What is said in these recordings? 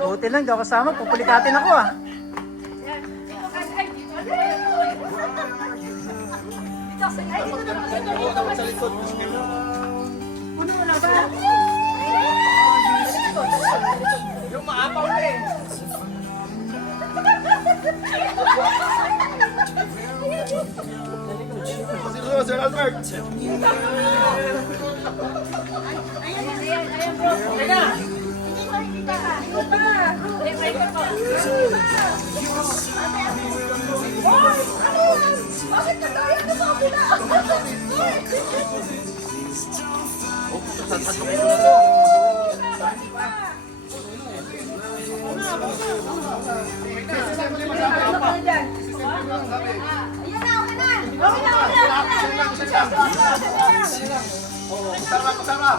Buti lang, di ako kasama. Pupulikatin ako ah. Puno na ba? Yung maapaw na eh. Sir Albert. Ayan bro. Teka. Hindi ko nakikita ka. Ito pa. Boy! Ano yan? Bakit nagkaya ka sa kabila? Pasama.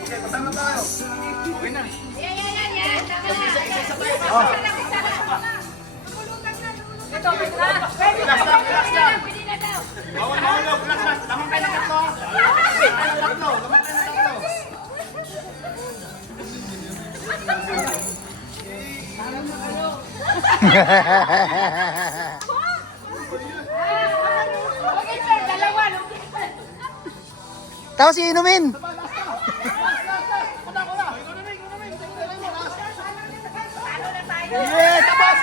Okay, pasama tayo. Okay na. Ito, pwede na. Pwede na daw. Bawal, relax lang. Lamang kayo ng tatlo. Lamang kayo ng tatlo. Okay, sir. Dalawa. Tapos iinumin. Ano na tayo? Yes, tapos.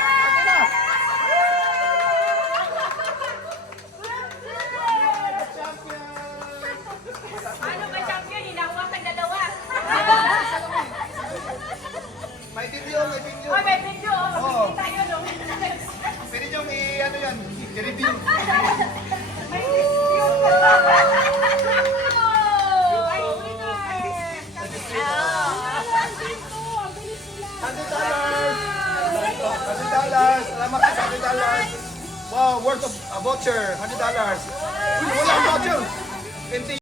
Ano ba champion? Hinahawakan dalawa. May video, may video. Oh, may video. Oo. Magkikita tayo, no? Pwede nyo i-ano yan, i-review. May video. Ay, winner. $100. Salamat ka, $100. Wow, worth of a voucher, $100. Uy, wala ang voucher.